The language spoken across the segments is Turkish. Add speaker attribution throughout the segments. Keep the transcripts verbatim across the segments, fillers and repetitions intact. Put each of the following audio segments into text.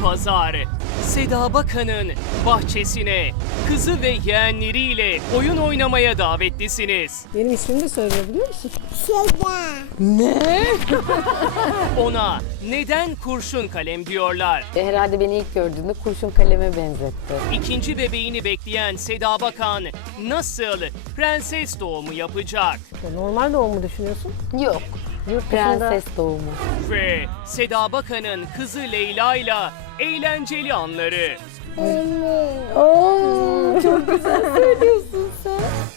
Speaker 1: pazar. Seda Bakan'ın bahçesine kızı ve yeğenleriyle oyun oynamaya davetlisiniz.
Speaker 2: Benim ismimi de söylüyor biliyor musun?
Speaker 3: Ne?
Speaker 1: Ona neden kurşun kalem diyorlar?
Speaker 3: E, herhalde beni ilk gördüğünde kurşun kaleme benzetti.
Speaker 1: İkinci bebeğini bekleyen Seda Bakan nasıl prenses doğumu yapacak?
Speaker 2: Ya normal doğum mu düşünüyorsun?
Speaker 3: Yok.
Speaker 2: Yurt dışında
Speaker 3: Prenses doğumu.
Speaker 1: Ve Seda Bakan'ın kızı Leyla'yla eğlenceli anları.
Speaker 3: Oo, çok güzel söylüyorsun sen.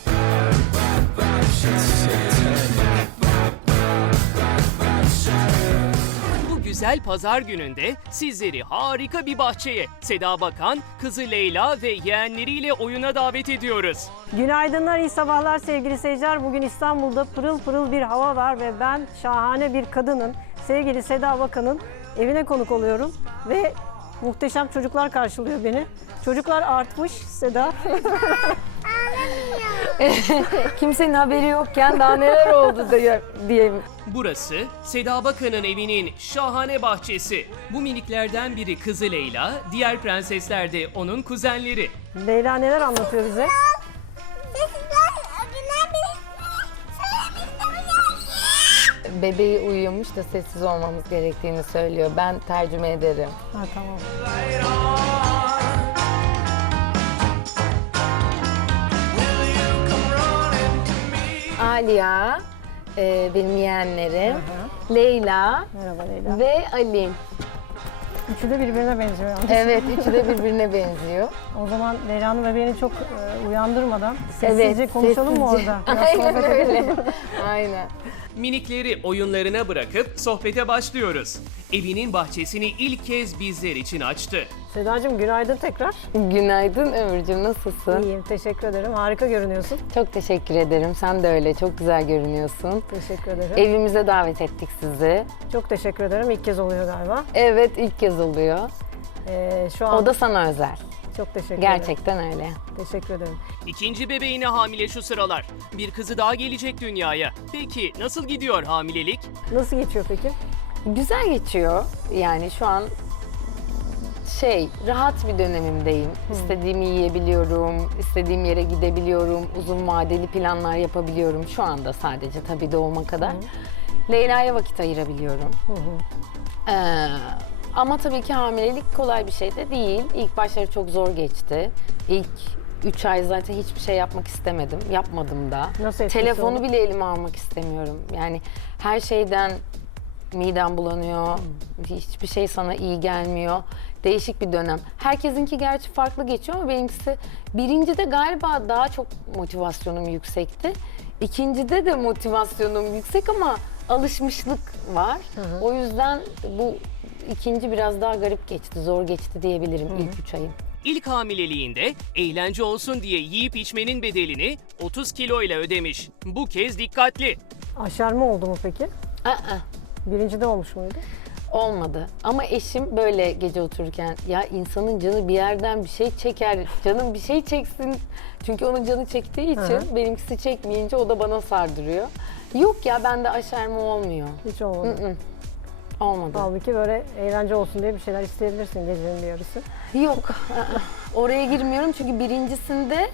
Speaker 1: Bu güzel pazar gününde sizleri harika bir bahçeye Seda Bakan, kızı Leyla ve yeğenleriyle oyuna davet ediyoruz.
Speaker 2: Günaydınlar, iyi sabahlar sevgili seyirciler. Bugün İstanbul'da pırıl pırıl bir hava var ve ben şahane bir kadının, sevgili Seda Bakan'ın evine konuk oluyorum. Ve muhteşem çocuklar karşılıyor beni. Çocuklar artmış Seda.
Speaker 3: Kimsenin haberi yokken daha neler oldu diye, diye.
Speaker 1: Burası Seda Bakan'ın evinin şahane bahçesi. Bu miniklerden biri kızı Leyla, diğer prensesler de onun kuzenleri.
Speaker 2: Leyla neler anlatıyor bize?
Speaker 3: Bebeği uyuyormuş da sessiz olmamız gerektiğini söylüyor. Ben tercüme ederim.
Speaker 2: Ha tamam.
Speaker 3: Aliya, e, benim yeğenlerim, Leyla
Speaker 2: Merhaba Leyla.
Speaker 3: ve Ali.
Speaker 2: Üçü de birbirine benziyor yalnız.
Speaker 3: Evet, üçü de birbirine benziyor.
Speaker 2: O zaman Leyla'nın bebeğini çok e, uyandırmadan sessizce konuşalım mı
Speaker 3: sessizce.
Speaker 2: orada? Biraz
Speaker 3: Aynen
Speaker 2: sohbet
Speaker 3: öyle.
Speaker 2: edelim.
Speaker 3: Aynen.
Speaker 1: Minikleri oyunlarına bırakıp sohbete başlıyoruz. Evinin bahçesini ilk kez bizler için açtı.
Speaker 2: Sedacığım günaydın tekrar.
Speaker 3: Günaydın Ömürcüğüm, nasılsın?
Speaker 2: İyiyim, teşekkür ederim. Harika görünüyorsun.
Speaker 3: Çok teşekkür ederim. Sen de öyle. Çok güzel görünüyorsun.
Speaker 2: Teşekkür ederim.
Speaker 3: Evimize davet ettik sizi.
Speaker 2: Çok teşekkür ederim. İlk kez oluyor galiba.
Speaker 3: Evet, ilk kez oluyor.
Speaker 2: Ee, şu an
Speaker 3: O da sana özel.
Speaker 2: çok teşekkür ederim.
Speaker 3: Gerçekten öyle.
Speaker 2: Teşekkür ederim.
Speaker 1: İkinci bebeğine hamile şu sıralar. Bir kızı daha gelecek dünyaya. Peki nasıl gidiyor hamilelik?
Speaker 2: Nasıl geçiyor peki?
Speaker 3: Güzel geçiyor. Yani şu an şey, rahat bir dönemimdeyim. İstediğimi yiyebiliyorum, istediğim yere gidebiliyorum, uzun vadeli planlar yapabiliyorum. Şu anda sadece tabii doğuma kadar. Leyla'ya vakit ayırabiliyorum. Ee, ama tabii ki hamilelik kolay bir şey de değil. İlk başları çok zor geçti. İlk üç ay zaten hiçbir şey yapmak istemedim. Yapmadım da.
Speaker 2: Nasıl etkisi
Speaker 3: Telefonu
Speaker 2: oldu?
Speaker 3: bile elime almak istemiyorum. Yani her şeyden midem bulanıyor. Hiçbir şey sana iyi gelmiyor. Değişik bir dönem. Herkesinki gerçi farklı geçiyor ama benimkisi birincide galiba daha çok motivasyonum yüksekti. İkincide de motivasyonum yüksek ama alışmışlık var. O yüzden bu ikinci biraz daha garip geçti, zor geçti diyebilirim ilk üç ayım.
Speaker 1: İlk hamileliğinde eğlence olsun diye yiyip içmenin bedelini otuz kilo ile ödemiş. Bu kez dikkatli.
Speaker 2: Aşerme oldu mu peki?
Speaker 3: Aa,
Speaker 2: Birincide olmuş muydu?
Speaker 3: olmadı. Ama eşim böyle gece otururken ya insanın canı bir yerden bir şey çeker, canım bir şey çeksin. Çünkü onun canı çektiği için
Speaker 2: Hı
Speaker 3: benimkisi çekmeyince o da bana sardırıyor. Yok ya bende aşerme olmuyor.
Speaker 2: Hiç olmadı.
Speaker 3: Hı hı. Olmadı.
Speaker 2: Halbuki böyle eğlence olsun diye bir şeyler isteyebilirsin gecenin bir yarısı.
Speaker 3: Yok. ı-ı. Oraya girmiyorum çünkü birincisinde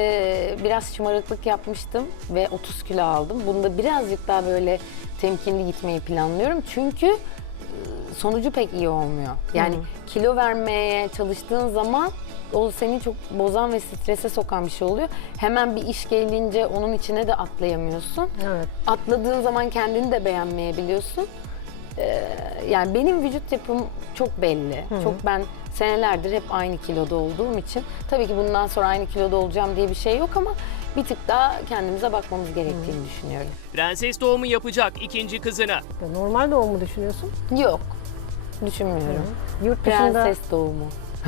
Speaker 3: e, biraz şımarıklık yapmıştım ve otuz kilo aldım. Bunda birazcık daha böyle temkinli gitmeyi planlıyorum. Çünkü e, sonucu pek iyi olmuyor. Yani kilo vermeye çalıştığın zaman o seni çok bozan ve strese sokan bir şey oluyor. Hemen bir iş gelince onun içine de atlayamıyorsun.
Speaker 2: Evet.
Speaker 3: Atladığın zaman kendini de beğenmeyebiliyorsun. Ee, yani benim vücut yapım çok belli. Çok ben senelerdir hep aynı kiloda olduğum için tabii ki bundan sonra aynı kiloda olacağım diye bir şey yok ama bir tık daha kendimize bakmamız gerektiğini düşünüyorum.
Speaker 1: Prenses doğumu yapacak ikinci kızına.
Speaker 2: Ya normal doğum mu düşünüyorsun?
Speaker 3: Yok. Düşünmüyorum.
Speaker 2: Yurt dışında
Speaker 3: Prenses doğumu.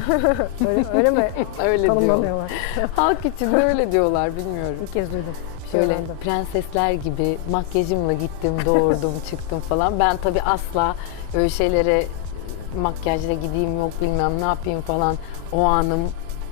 Speaker 2: öyle, öyle mi
Speaker 3: Öyle diyorlar.
Speaker 2: tanımlanıyorlar?
Speaker 3: Halk içinde öyle diyorlar, bilmiyorum.
Speaker 2: İlk kez duydum. Bir şey
Speaker 3: Böyle
Speaker 2: öğrendim.
Speaker 3: prensesler gibi makyajımla gittim, doğurdum, çıktım falan. Ben tabii asla öyle şeylere makyajla gideyim yok bilmem ne yapayım falan. O anımın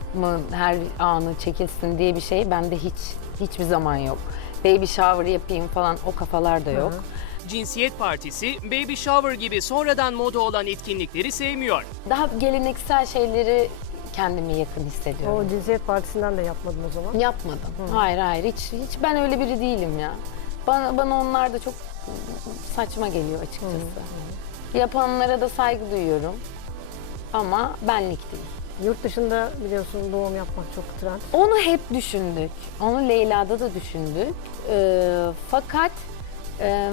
Speaker 3: her anı çekilsin diye bir şey bende hiç hiçbir zaman yok. Baby shower yapayım falan o kafalar da yok.
Speaker 1: cinsiyet partisi, baby shower gibi sonradan moda olan etkinlikleri sevmiyor.
Speaker 3: Daha geleneksel şeyleri kendime yakın hissediyorum.
Speaker 2: O cinsiyet partisinden de yapmadın o zaman.
Speaker 3: Yapmadım. Hayır hayır hiç hiç ben öyle biri değilim ya. Bana bana onlar da çok saçma geliyor açıkçası. Yapanlara da saygı duyuyorum. Ama benlik değil.
Speaker 2: Yurt dışında biliyorsun doğum yapmak çok trend.
Speaker 3: Onu hep düşündük. Onu Leyla'da da düşündük. Ee, fakat e,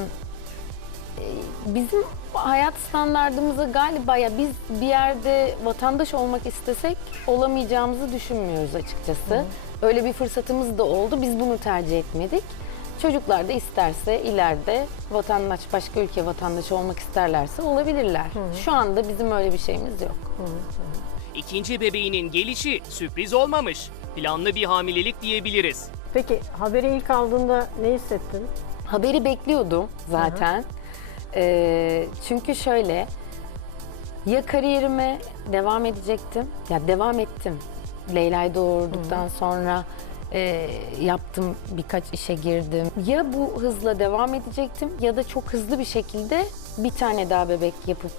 Speaker 3: bizim hayat standardımıza galiba ya biz bir yerde vatandaş olmak istesek olamayacağımızı düşünmüyoruz açıkçası. Hı. Öyle bir fırsatımız da oldu. Biz bunu tercih etmedik. Çocuklar da isterse ileride vatandaş, başka ülke vatandaşı olmak isterlerse olabilirler. Hı hı. Şu anda bizim öyle bir şeyimiz yok. Hı hı.
Speaker 1: İkinci bebeğinin gelişi sürpriz olmamış. Planlı bir hamilelik diyebiliriz.
Speaker 2: Peki haberi ilk aldığında ne hissettin?
Speaker 3: Haberi bekliyordum zaten. Ee, çünkü şöyle, ya kariyerime devam edecektim, ya devam ettim. Leyla'yı doğurduktan Hı. sonra e, yaptım, birkaç işe girdim. Ya bu hızla devam edecektim ya da çok hızlı bir şekilde bir tane daha bebek yapıp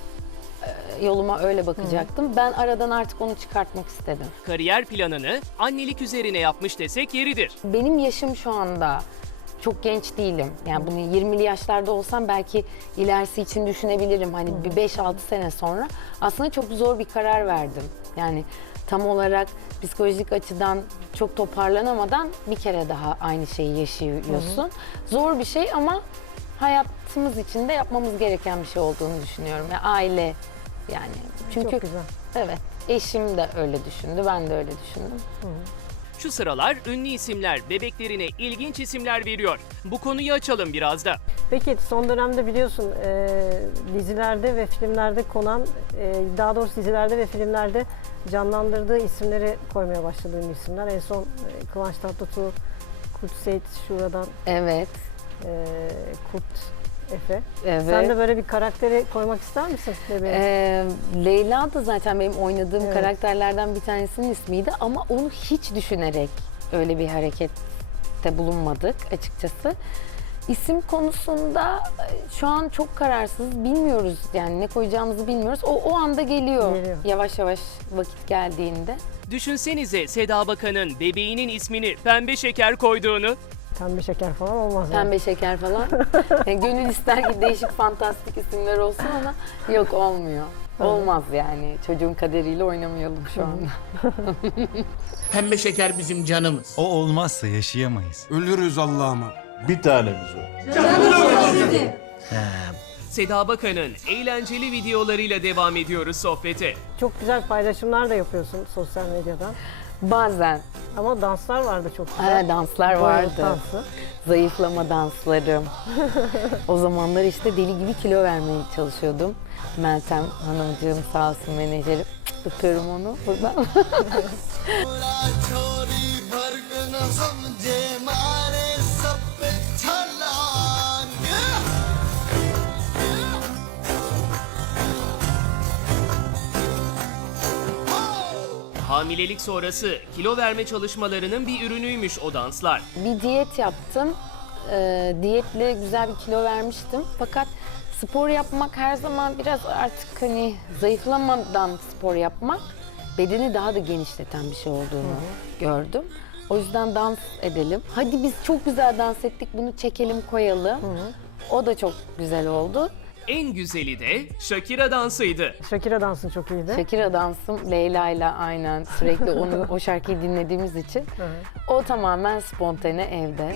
Speaker 3: e, yoluma öyle bakacaktım. Hı. Ben aradan artık onu çıkartmak istedim.
Speaker 1: Kariyer planını annelik üzerine yapmış desek yeridir.
Speaker 3: Benim yaşım şu anda çok genç değilim. Yani bunu yirmili yaşlarda olsam belki ilerisi için düşünebilirim. Hani bir beş altı sene sonra aslında çok zor bir karar verdim. Yani tam olarak psikolojik açıdan çok toparlanamadan bir kere daha aynı şeyi yaşıyorsun. Hı hı. Zor bir şey ama hayatımız için de yapmamız gereken bir şey olduğunu düşünüyorum. Yani aile yani. Çünkü
Speaker 2: çok güzel.
Speaker 3: Evet. Eşim de öyle düşündü, ben de öyle düşündüm. Hı hı.
Speaker 1: Şu sıralar ünlü isimler bebeklerine ilginç isimler veriyor. Bu konuyu açalım biraz da.
Speaker 2: Peki son dönemde biliyorsun e, dizilerde ve filmlerde konan, e, daha doğrusu dizilerde ve filmlerde canlandırdığı isimleri koymaya başladı ünlü isimler. En son e, Kıvanç Tatlıtuğ, Kurt Seyit Şura'dan
Speaker 3: Evet.
Speaker 2: E, Kurt Efe.
Speaker 3: Evet.
Speaker 2: Sen de böyle bir karakteri koymak ister misin bebeğe?
Speaker 3: Ee, Leyla da zaten benim oynadığım
Speaker 2: Evet.
Speaker 3: karakterlerden bir tanesinin ismiydi ama onu hiç düşünerek öyle bir harekette bulunmadık açıkçası. İsim konusunda şu an çok kararsız, bilmiyoruz yani ne koyacağımızı bilmiyoruz. O o anda geliyor,
Speaker 2: Geliyor.
Speaker 3: yavaş yavaş vakit geldiğinde.
Speaker 1: Düşünsenize Seda Bakan'ın bebeğinin ismini Pembe Şeker koyduğunu.
Speaker 2: Pembe şeker falan olmaz.
Speaker 3: Pembe
Speaker 2: yani.
Speaker 3: şeker falan. Yani gönül ister ki değişik fantastik isimler olsun ama yok olmuyor. Olmaz yani. Çocuğun kaderiyle oynamayalım şu anda.
Speaker 4: Pembe şeker bizim canımız.
Speaker 5: O olmazsa yaşayamayız.
Speaker 6: Ölürüz Allah'ıma.
Speaker 7: Bir tanemiz o.
Speaker 1: Seda Bakan'ın eğlenceli videolarıyla devam ediyoruz sohbete.
Speaker 2: Çok güzel paylaşımlar da yapıyorsun sosyal medyadan.
Speaker 3: Bazen.
Speaker 2: Ama danslar vardı çok güzel.
Speaker 3: Ha, danslar
Speaker 2: Boyut
Speaker 3: vardı.
Speaker 2: dansı.
Speaker 3: Zayıflama danslarım. O zamanlar işte deli gibi kilo vermeye çalışıyordum. Meltem Hanımcığım sağ olsun menajerim. Öpüyorum onu buradan.
Speaker 1: Hamilelik sonrası kilo verme çalışmalarının bir ürünüymüş o danslar.
Speaker 3: Bir diyet yaptım. Ee, diyetle güzel bir kilo vermiştim. Fakat spor yapmak her zaman biraz artık hani zayıflamadan spor yapmak bedeni daha da genişleten bir şey olduğunu Hı-hı. gördüm. O yüzden dans edelim. Hadi biz çok güzel dans ettik, bunu çekelim koyalım. Hı-hı. O da çok güzel oldu.
Speaker 1: En güzeli de Shakira dansıydı.
Speaker 2: Shakira dansın çok iyiydi.
Speaker 3: Shakira dansım Leyla'yla aynen sürekli onu o şarkıyı dinlediğimiz için.
Speaker 2: Hı-hı.
Speaker 3: O tamamen spontane evde.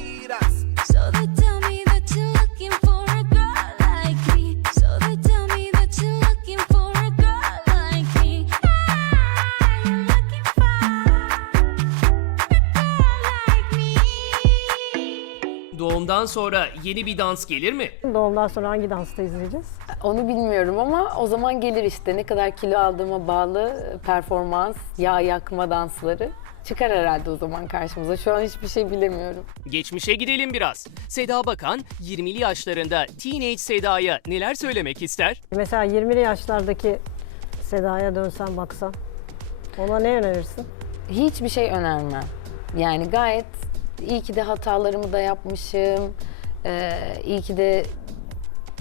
Speaker 1: Doğumdan sonra yeni bir dans gelir mi?
Speaker 2: Doğumdan sonra hangi dansta izleyeceğiz?
Speaker 3: Onu bilmiyorum ama o zaman gelir işte. Ne kadar kilo aldığıma bağlı performans, yağ yakma dansları çıkar herhalde o zaman karşımıza. Şu an hiçbir şey bilemiyorum.
Speaker 1: Geçmişe gidelim biraz. Seda Bakan yirmili yaşlarında Teenage Seda'ya neler söylemek ister?
Speaker 2: Mesela yirmili yaşlardaki Seda'ya dönsen baksan ona ne önerirsin?
Speaker 3: Hiçbir şey önermem. Yani gayet iyi ki de hatalarımı da yapmışım. Ee, iyi ki de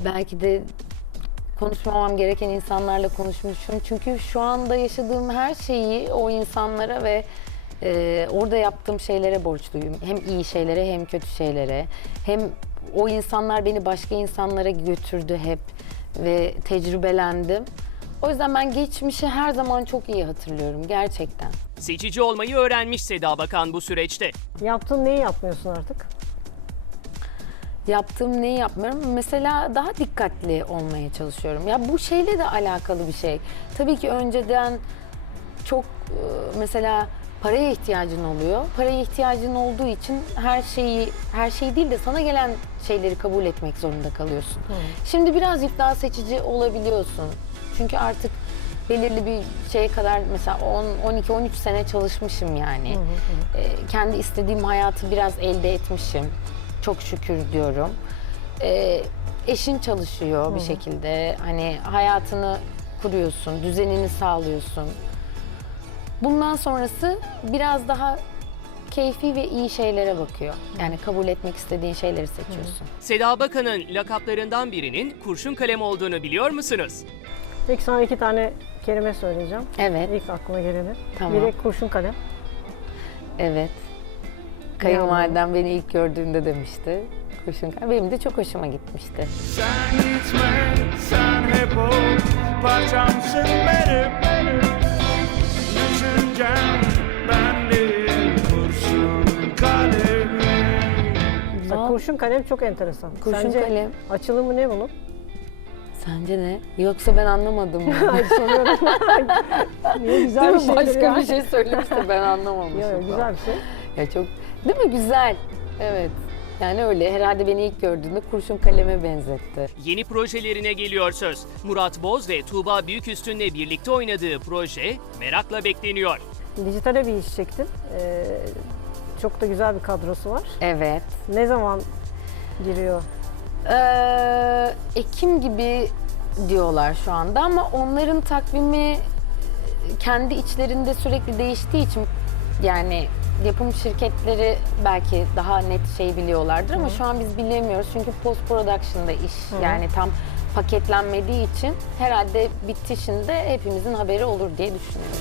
Speaker 3: belki de konuşmamam gereken insanlarla konuşmuşum. Çünkü şu anda yaşadığım her şeyi o insanlara ve e, orada yaptığım şeylere borçluyum. Hem iyi şeylere hem kötü şeylere. Hem o insanlar beni başka insanlara götürdü hep ve tecrübelendim. O yüzden ben geçmişi her zaman çok iyi hatırlıyorum gerçekten.
Speaker 1: Seçici olmayı öğrenmiş Seda Bakan bu süreçte.
Speaker 2: Yaptığın neyi yapmıyorsun artık?
Speaker 3: Yaptığım neyi yapmıyorum? Mesela daha dikkatli olmaya çalışıyorum. Ya bu şeyle de alakalı bir şey. Tabii ki önceden çok e, mesela paraya ihtiyacın oluyor. Paraya ihtiyacın olduğu için her şeyi, her şey değil de sana gelen şeyleri kabul etmek zorunda kalıyorsun. Şimdi birazcık daha seçici olabiliyorsun. Çünkü artık belirli bir şeye kadar mesela on, on iki, on üç sene çalışmışım yani. E, kendi istediğim hayatı biraz elde etmişim. Çok şükür diyorum. Ee, eşin çalışıyor bir şekilde. Hani hayatını kuruyorsun, düzenini sağlıyorsun. Bundan sonrası biraz daha keyfi ve iyi şeylere bakıyor. Yani kabul etmek istediğin şeyleri seçiyorsun.
Speaker 1: Seda Bakan'ın lakaplarından birinin kurşun kalem olduğunu biliyor musunuz?
Speaker 2: Peki sana iki tane kelime söyleyeceğim.
Speaker 3: Evet,
Speaker 2: İlk aklıma geleni.
Speaker 3: Tamam.
Speaker 2: Biri kurşun kalem.
Speaker 3: evet. Kayınvalidem beni ilk gördüğünde demişti. Kurşun kalem. Benim de çok hoşuma gitmişti.
Speaker 6: Sen gitme, sen hep ol, parçamsın benim. Düşüncem ben değil, kurşun kalemim.
Speaker 2: Mesela
Speaker 3: Aa.
Speaker 2: kurşun kalem çok enteresan.
Speaker 3: Kurşun
Speaker 2: Sence
Speaker 3: kalem.
Speaker 2: açılımı ne bunun?
Speaker 3: Sence ne? Yoksa ben anlamadım mı?
Speaker 2: Ay soruyorum. Niye güzel bir
Speaker 3: Değil mi?
Speaker 2: şeydir
Speaker 3: Başka
Speaker 2: ya.
Speaker 3: bir şey söylemişti ben anlamamışım.
Speaker 2: Yok yok, güzel bir şey.
Speaker 3: Ya çok, değil mi? Güzel. Evet. Yani öyle. Herhalde beni ilk gördüğünde kurşun kaleme benzetti.
Speaker 1: Yeni projelerine geliyor söz. Murat Boz ve Tuğba Büyüküstün'le birlikte oynadığı proje merakla bekleniyor.
Speaker 2: Dijitale bir iş çektin. Ee, çok da güzel bir kadrosu var.
Speaker 3: Evet.
Speaker 2: Ne zaman giriyor?
Speaker 3: Ee, Ekim gibi diyorlar şu anda ama onların takvimi kendi içlerinde sürekli değiştiği için yani yapım şirketleri belki daha net şey biliyorlardır ama şu an biz bilemiyoruz çünkü post production'da iş yani tam paketlenmediği için herhalde bitişinde hepimizin haberi olur diye düşünüyorum.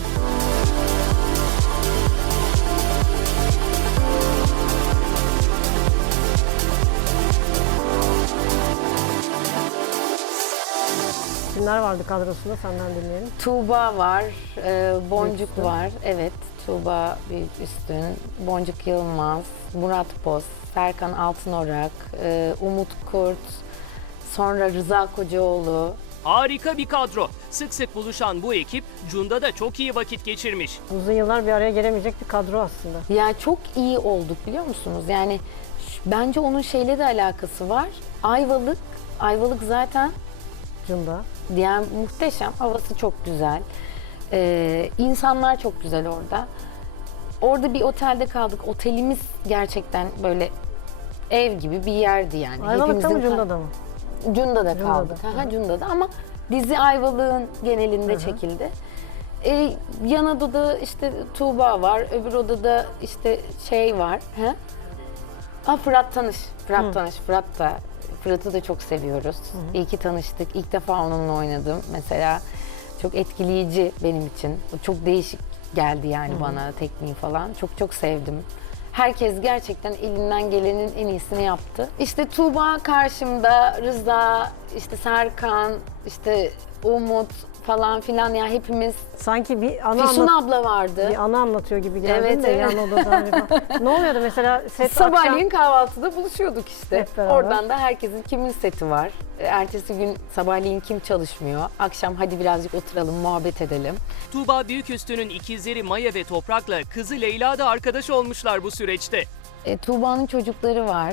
Speaker 2: Kimler vardı kadrosunda senden dinleyelim.
Speaker 3: Tuğba var, e, Boncuk
Speaker 2: Büyüküstün.
Speaker 3: var. Evet, Tuğba Büyüküstün, Boncuk Yılmaz, Murat Boz, Serkan Altınorak, e, Umut Kurt, sonra Rıza Kocaoğlu.
Speaker 1: Harika bir kadro. Sık sık buluşan bu ekip Cunda da çok iyi vakit geçirmiş.
Speaker 2: Uzun yıllar bir araya gelemeyecek bir kadro aslında.
Speaker 3: Ya çok iyi olduk biliyor musunuz? Yani ş- bence onun şeyle de alakası var. Ayvalık, Ayvalık zaten
Speaker 2: Cunda.
Speaker 3: yani muhteşem, havası çok güzel. Ee, insanlar çok güzel orada. Orada bir otelde kaldık. Otelimiz gerçekten böyle ev gibi bir yerdi yani.
Speaker 2: Ayvalık'ta mı
Speaker 3: Hepimizin-
Speaker 2: Cunda'da mı?
Speaker 3: Cunda'da
Speaker 2: Cunda'da.
Speaker 3: kaldık. Aha, Cunda'da ama dizi Ayvalık'ın genelinde çekildi. Ee, yan odada işte Tuğba var, öbür odada işte şey var. He? Aa, Fırat Tanış, Fırat Tanış, Fırat da, Fırat'ı da çok seviyoruz. İyi ki tanıştık. İlk defa onunla oynadım mesela. Çok etkileyici benim için. Çok değişik geldi yani bana tekniği falan. Çok çok sevdim. Herkes gerçekten elinden gelenin en iyisini yaptı. İşte Tuğba karşımda, Rıza, işte Serkan, işte Umut falan filan ya hepimiz.
Speaker 2: Sanki bir anı,
Speaker 3: Füsun
Speaker 2: anlat
Speaker 3: abla vardı.
Speaker 2: bir anı anlatıyor gibi geldin
Speaker 3: Evet,
Speaker 2: de
Speaker 3: evet.
Speaker 2: yan odada. hani falan. Ne oluyordu mesela set
Speaker 3: Sabahleyin
Speaker 2: akşam?
Speaker 3: kahvaltıda buluşuyorduk işte.
Speaker 2: Hep beraber.
Speaker 3: Oradan da herkesin kimin seti var. Ertesi gün sabahleyin kim çalışmıyor. Akşam hadi birazcık oturalım, muhabbet edelim.
Speaker 1: Tuğba Büyüküstün'ün ikizleri Maya ve Toprak'la kızı Leyla da arkadaş olmuşlar bu süreçte.
Speaker 3: E, Tuğba'nın çocukları var.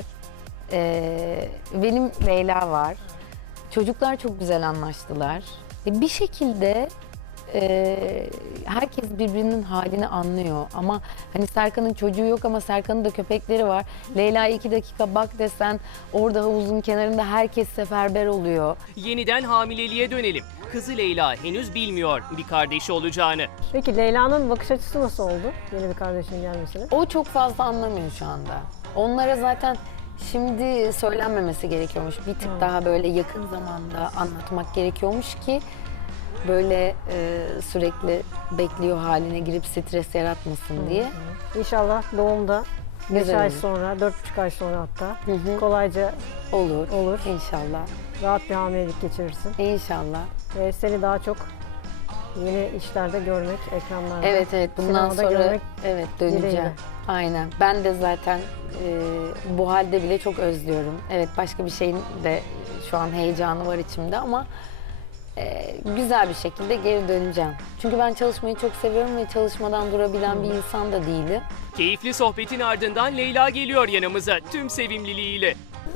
Speaker 3: E, benim Leyla var. Çocuklar çok güzel anlaştılar. E, bir şekilde e, herkes birbirinin halini anlıyor. Ama hani Serkan'ın çocuğu yok ama Serkan'ın da köpekleri var. Leyla'ya iki dakika bak desen orada havuzun kenarında herkes seferber oluyor.
Speaker 1: Yeniden hamileliğe dönelim. Kızı Leyla henüz bilmiyor bir kardeşi olacağını.
Speaker 2: Peki Leyla'nın bakış açısı nasıl oldu yeni bir kardeşinin gelmesine?
Speaker 3: O çok fazla anlamıyor şu anda. Onlara zaten Şimdi söylenmemesi gerekiyormuş. Bir tık daha böyle yakın zamanda anlatmak gerekiyormuş ki böyle e, sürekli bekliyor haline girip stres yaratmasın diye.
Speaker 2: İnşallah doğumda beş
Speaker 3: Güzel
Speaker 2: ay
Speaker 3: olur.
Speaker 2: sonra, dört buçuk ay sonra hatta
Speaker 3: Hı hı.
Speaker 2: kolayca
Speaker 3: Olur.
Speaker 2: olur.
Speaker 3: İnşallah.
Speaker 2: Rahat bir hamilelik geçirirsin.
Speaker 3: İnşallah.
Speaker 2: Ve seni daha çok yeni işlerde görmek, ekranlarda.
Speaker 3: Evet evet bundan
Speaker 2: sinemada
Speaker 3: sonra
Speaker 2: görmek
Speaker 3: evet döneceğim.
Speaker 2: dileğiyle.
Speaker 3: Aynen. Ben de zaten e, bu halde bile çok özlüyorum. Evet başka bir şeyin de şu an heyecanı var içimde ama e, güzel bir şekilde geri döneceğim. Çünkü ben çalışmayı çok seviyorum ve çalışmadan durabilen bir insan da değilim.
Speaker 1: Keyifli sohbetin ardından Leyla geliyor yanımıza tüm sevimliliğiyle.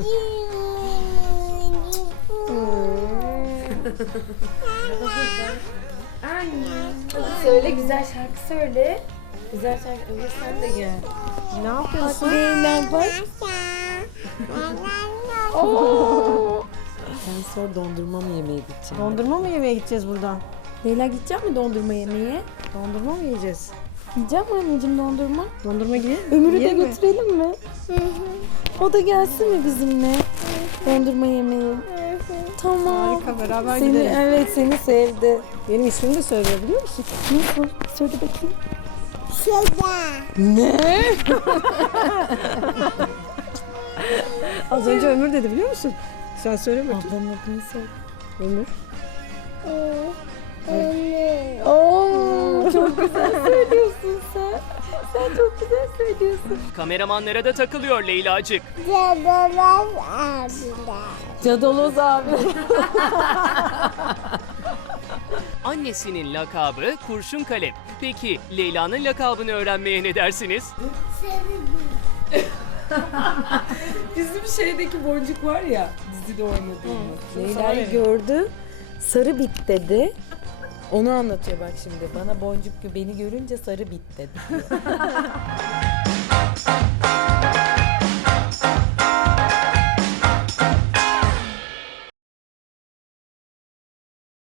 Speaker 3: Söyle güzel şarkı söyle. Güzel şarkı. Öyle sen de gel.
Speaker 2: Ne yapıyorsun?
Speaker 3: Leyla bak.
Speaker 8: Ben sonra dondurma mı yemeye gideceğim?
Speaker 2: Dondurma mı yemeye gideceğiz buradan?
Speaker 8: Leyla gideceğim mi dondurma yemeye?
Speaker 2: Dondurma mı yiyeceğiz?
Speaker 8: Yiyeceğim mi anneciğim dondurma?
Speaker 2: Dondurma gidelim mi?
Speaker 8: Ömür'ü de
Speaker 2: Yiyelim mi?
Speaker 8: götürelim mi? O da gelsin mi bizimle? Dondurma yemeye. Tamam.
Speaker 2: Harika, beraber
Speaker 8: Seni,
Speaker 2: gidelim.
Speaker 8: evet seni sevdi.
Speaker 2: Benim ismimi de söylüyor biliyor musun?
Speaker 8: Nasıl? Söyle bakayım. Ne?
Speaker 2: Az önce Ömür dedi biliyor musun? Sen söyle bakayım.
Speaker 8: Ablanın adını söyle.
Speaker 2: Ömür.
Speaker 8: Oo, çok güzel söylüyorsun sen. Sen çok güzel söylüyorsun.
Speaker 1: Kameramanlara da takılıyor Leylacık.
Speaker 8: Cadaloz abi.
Speaker 1: Annesinin lakabı Kurşun Kalem. Peki Leyla'nın lakabını öğrenmeye ne dersiniz?
Speaker 8: Bizim şeydeki boncuk var ya, dizide oynadığımız. Leyla'yı gördü, sarı bit dedi. Onu anlatıyor bak şimdi. Bana boncuk beni görünce sarı bit dedi.